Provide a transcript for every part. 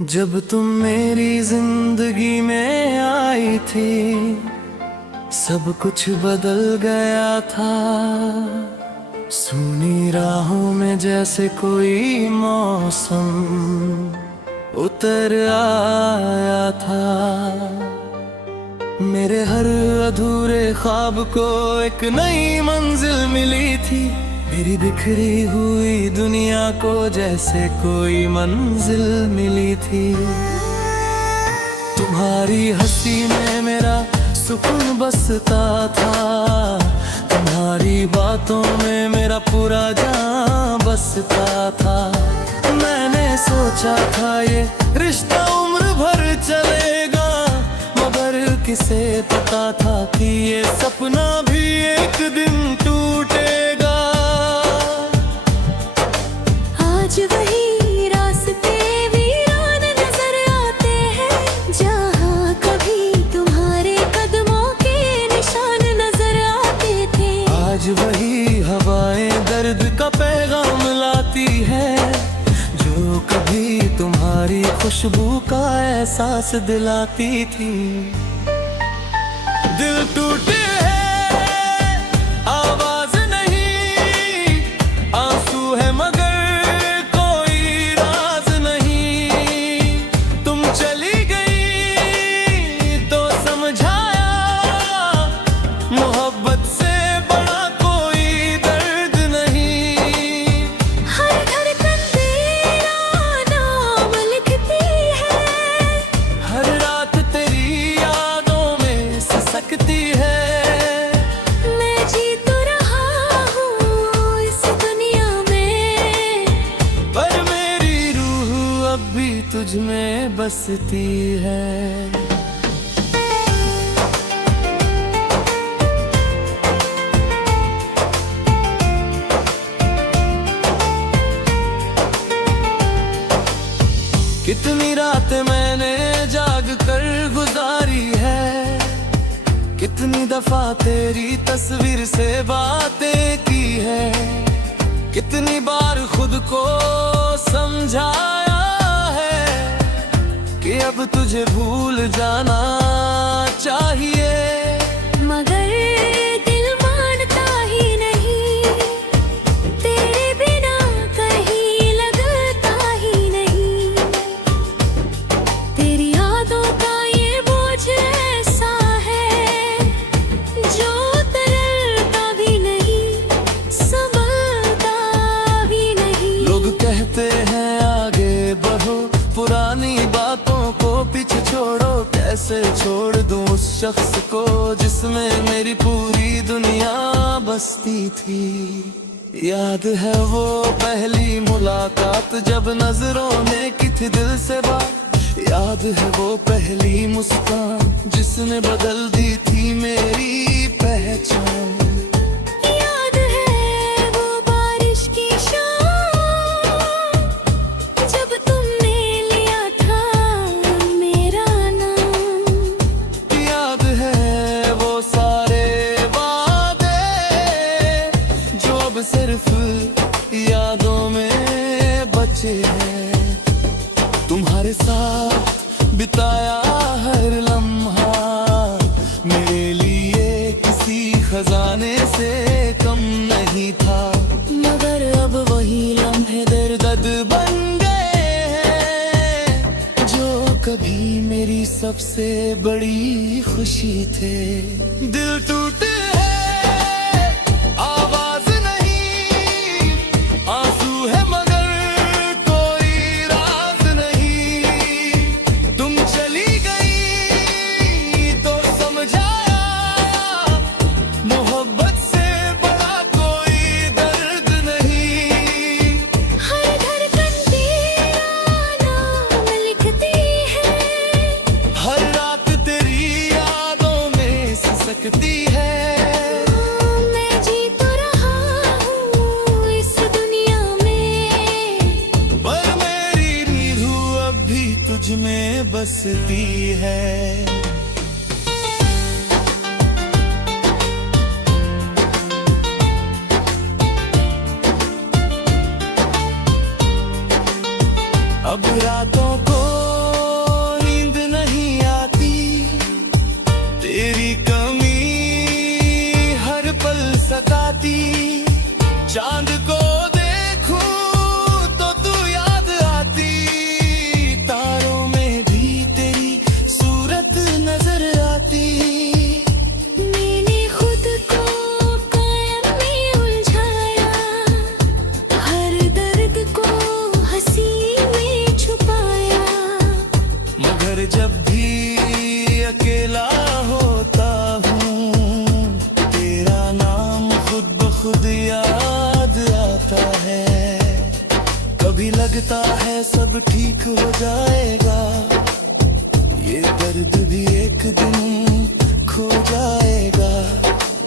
जब तुम मेरी जिंदगी में आई थी, सब कुछ बदल गया था। सूनी राहों में जैसे कोई मौसम उतर आया था। मेरे हर अधूरे ख्वाब को एक नई मंजिल मिली थी। मेरी बिखरी हुई दुनिया को जैसे कोई मंजिल मिली थी। तुम्हारी हंसी में मेरा सुकून बसता था। तुम्हारी बातों में मेरा पूरा जान बसता था। मैंने सोचा था ये रिश्ता उम्र भर चलेगा, मगर किसे पता था कि ये सपना भी एक दिन टूटेगा। आज वही रास्ते वीरान नजर आते हैं, जहाँ कभी तुम्हारे कदमों के निशान नजर आते थे। आज वही हवाएं दर्द का पैगाम लाती है, जो कभी तुम्हारी खुशबू का एहसास दिलाती थी। दिल टूटे है, आवाज नहीं, आंसू है मगर कोई राज नहीं। तुम चली गई तो समझाया, मोहब्बत से बड़ा कोई दर्द नहीं। हर धड़कन तेरा नाम लिखती है, हर रात तेरी यादों में सिसकती है। मैं जी तो रहा हूँ इस दुनिया में, पर मेरी रूह अब भी तुझ में बसती है। कितनी रातें मैंने जाग कर गुजारी है, कितनी दफा तेरी तस्वीर से बातें की है। कितनी बार खुद को समझाया है कि अब तुझे भूल जाना चाहिए। मगर दिल मानता ही नहीं, तेरे बिना कहीं लगता ही नहीं। तेरी यादों का ये बोझ ऐसा है, जो तरलता भी नहीं, संभलता भी नहीं। लोग कहते हैं आगे बढ़ो, पुरानी बातों को पीछे छोड़ो। कैसे छोड़ दूं उस शख्स को जिसमें मेरी पूरी दुनिया बसती थी। याद है वो पहली मुलाकात जब नजरों ने की थी दिल से बात। याद है वो पहली मुस्कान जिसने बदल दी थी मेरी पहचान। याद है वो बारिश की शाम, जब तुमने लिया था मेरा नाम। याद है वो सारे वादे जो अब सिर्फ यादों में बचे हैं। तुम्हारे साथ बिताया हर लम्हा मेरे लिए किसी खजाने से कम नहीं था। मगर अब वही लम्हे दर्द बन गए हैं, जो कभी मेरी सबसे बड़ी खुशी थे। दिल टूटे है, आवाज नहीं, आंसू है मगर कोई राज नहीं। तुम चली गई तो समझाया, मोहब्बत से बड़ा कोई दर्द नहीं। हर धड़कन तेरा नाम लिखती है, हर रात तेरी यादों में सिसकती है। मैं जी तो रहा हूँ इस दुनिया में, पर मेरी रूह अब भी तुझ में बसती है। अब रातों को ठीक हो जाएगा, ये दर्द भी एक दिन खो जाएगा।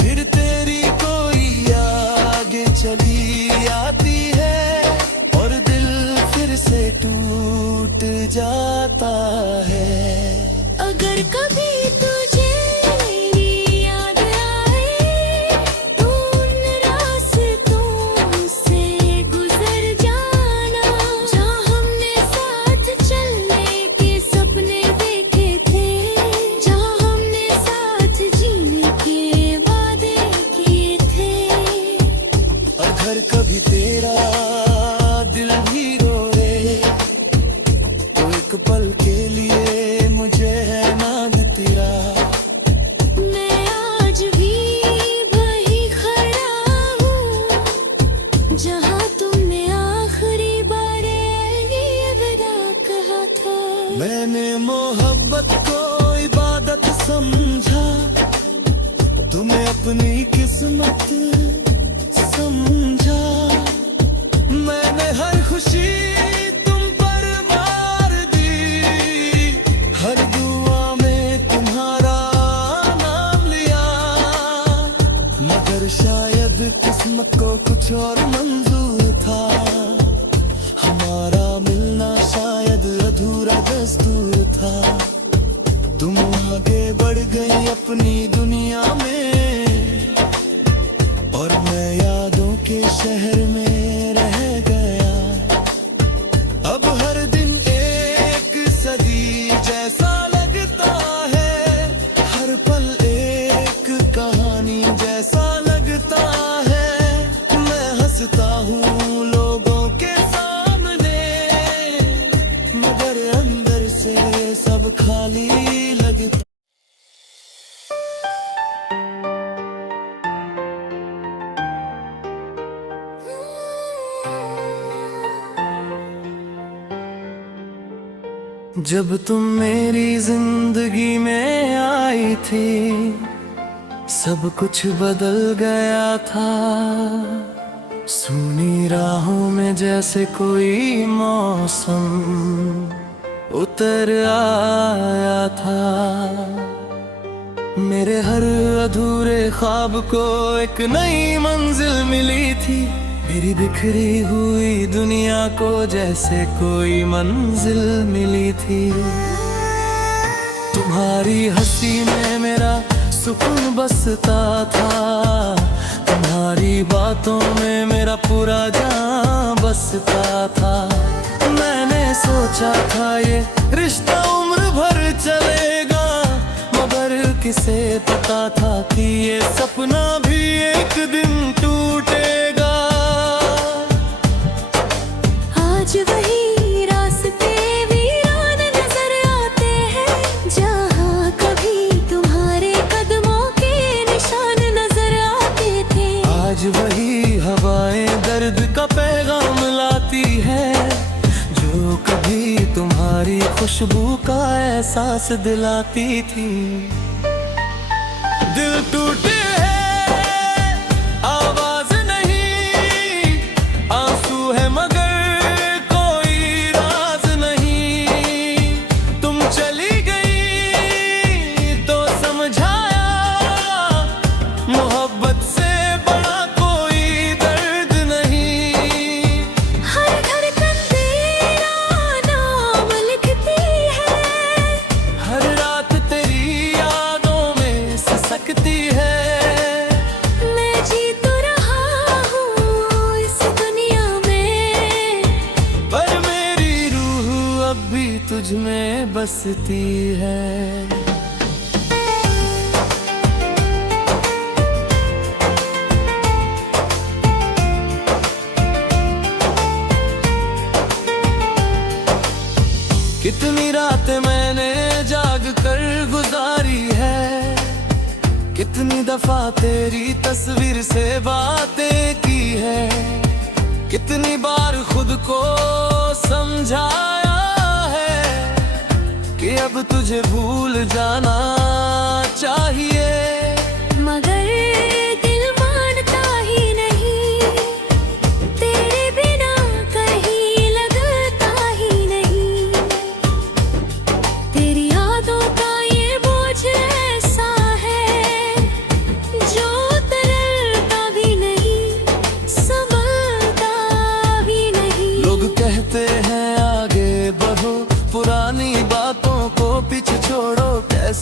फिर तेरी कोई आगे चली आती है और दिल फिर से टूट जाता है। अगर कभी तुझे मेरी याद आए तो उन रास्तों से गुजर जाना जहाँ हमने साथ चलने के सपने देखे थे, जहाँ हमने साथ जीने के वादे किए थे। अगर कभी तेरा दिल भी रोए तो एक पल के लिए मुझे है नाद तेरा। मैं आज भी वही खड़ा हूँ जहाँ तुमने आखिरी बार ये विदा कहा था। मैंने मोहब्बत को इबादत समझा, तुम्हें अपनी किस्मत समझा। मैंने हर खुशी तुम पर वार दी, हर दुआ में तुम्हारा नाम लिया। मगर शायद किस्मत को कुछ और मंजूर था, हमारा मिलना शायद अधूरा दस्तूर था। तुम आगे बढ़ गई अपनी दुनिया में और मैं यादों के शहर में रह गया। अब हर दिन एक सदी जैसा लगता है, हर पल एक कहानी जैसा लगता है। मैं हंसता हूँ लोगों के सामने, मगर अंदर से सब खाली लगता। जब तुम मेरी जिंदगी में आई थी, सब कुछ बदल गया था। सूनी राहों में जैसे कोई मौसम उतर आया था। मेरे हर अधूरे ख्वाब को एक नई मंजिल मिली थी। मेरी बिखरी हुई दुनिया को जैसे कोई मंजिल मिली थी। तुम्हारी हंसी में मेरा सुकून बसता था, तुम्हारी बातों में मेरा पूरा जान बसता था। मैंने सोचा था ये रिश्ता उम्र भर चलेगा, मगर किसे पता था कि ये सपना भी एक दिन टूटेगा। आज वही रास्ते वीरान नजर आते हैं, जहाँ कभी तुम्हारे कदमों के निशान नजर आते थे। आज वही हवाएं दर्द का पैगाम लाती है, जो कभी तुम्हारी खुशबू का एहसास दिलाती थी। दिल टूटे है आवाज नहीं, आंसू है मगर कोई राज नहीं। तुम चली गई तो समझाया, मोहब्बत से बड़ा कोई दर्द नहीं। हर धड़कन तेरा नाम लिखती है, हर रात तेरी यादों में सिसकती है। मैं जी तो रहा हूँ इस दुनिया में, पर मेरी रूह अब भी तुझ में बसती है। कितनी रातें मैंने जाग कर गुजारी है, कितनी दफा तेरी तस्वीर से बातें की है। कितनी बार खुद को समझाया है कि अब तुझे भूल जाना चाहिए। मगर दिल मानता ही नहीं, तेरे बिना कहीं लगता ही नहीं।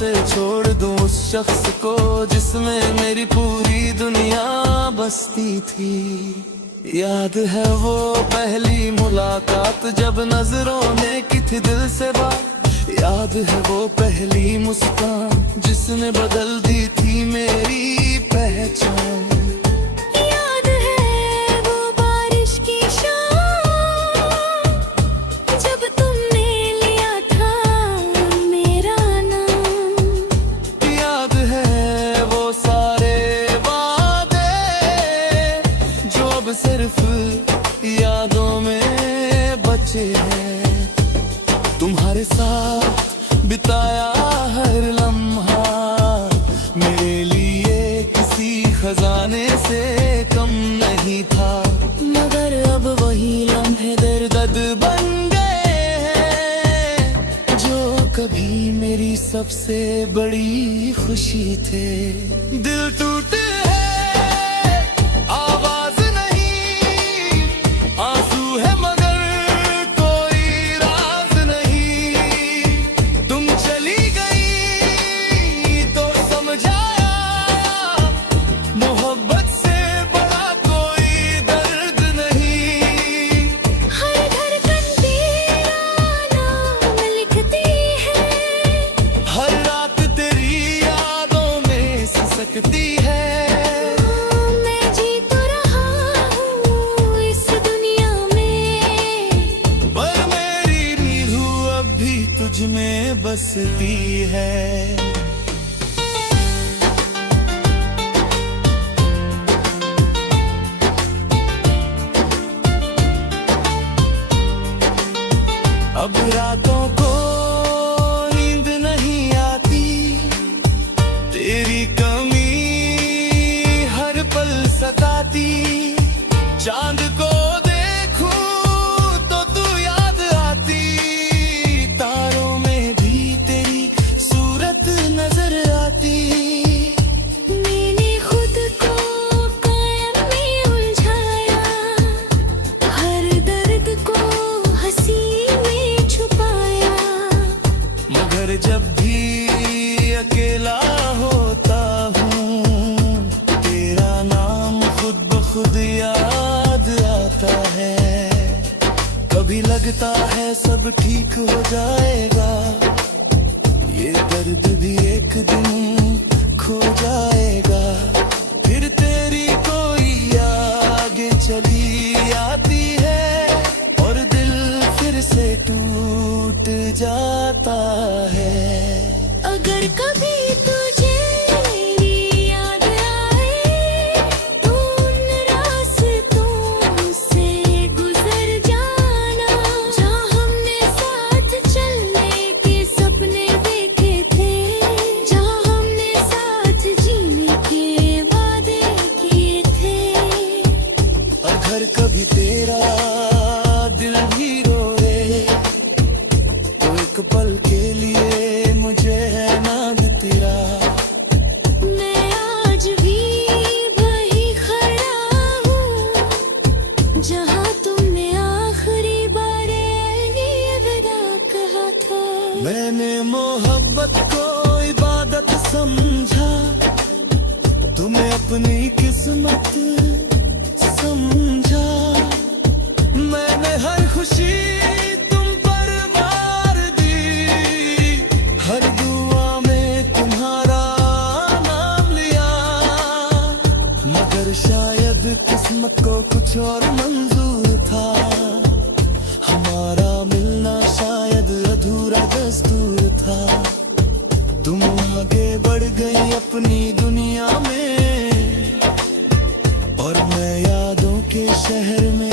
कैसे छोड़ दूं उस शख्स को जिसमें मेरी पूरी दुनिया बसती थी। याद है वो पहली मुलाकात जब नजरों ने की थी दिल से बात। याद है वो पहली मुस्कान जिसने बदल दी थी मेरी पहचान। याद है वो बारिश की शाम जब तुमने लिया था मेरा नाम। याद है वो सारे वादे जो अब सिर्फ यादों में बचे हैं। तुम्हारे साथ बिताया हर लम्हा मेरे लिए किसी खजाने से कम नहीं था। मगर अब वही लम्हे दर्द बन गए हैं जो कभी मेरी सबसे बड़ी खुशी थे। दिल टूटे है आवाज नहीं, आंसू है मगर कोई राज नहीं। तुम चली गई तो समझाया मोहब्बत से बड़ा कोई दर्द नहीं। हर धड़कन तेरा नाम लिखती है, हर रात तेरी यादों में सिसकती है। मैं जी तो रहा हूँ इस दुनिया में, पर मेरी रूह अब भी तुझ में बसती है। अब रातों को नींद नहीं आती, तेरी कमी हर पल सताती। चांद को देखूं तो तू याद आती, तारों में भी तेरी सूरत नजर आती। मैंने खुद को कायम में उलझाया, हर दर्द को हंसी में छुपाया। मगर जब भी अकेला होता हूँ तेरा नाम खुद ब खुद याद आता है। कभी लगता है सब ठीक हो जाएगा, ये दर्द भी एक दिन खो जाएगा। फिर तेरी कोई आगे चली आती है और दिल फिर से टूट जाता है। अगर कभी तुझे मेरी याद आए तो उन रास्तों से गुजर जाना जहाँ हमने साथ चलने के सपने देखे थे, जहाँ हमने साथ जीने के वादे किए थे। अगर कभी तेरा दिल भी रोए तो एक पल के लिए मुझे है नाग तेरा। मैं आज भी वही खड़ा हूँ जहाँ तुमने आखिरी बार ये विदा कहा था। मैंने मोहब्बत को इबादत समझा, तुम्हें अपनी किस्मत समझा। मैंने हर खुशी तुम पर वार दी, हर दुआ में तुम्हारा नाम लिया। मगर शायद किस्मत को कुछ और मंजूर था, हमारा मिलना शायद अधूरा दस्तूर था। तुम आगे बढ़ गई अपनी दुनिया में और मैं यादों के शहर में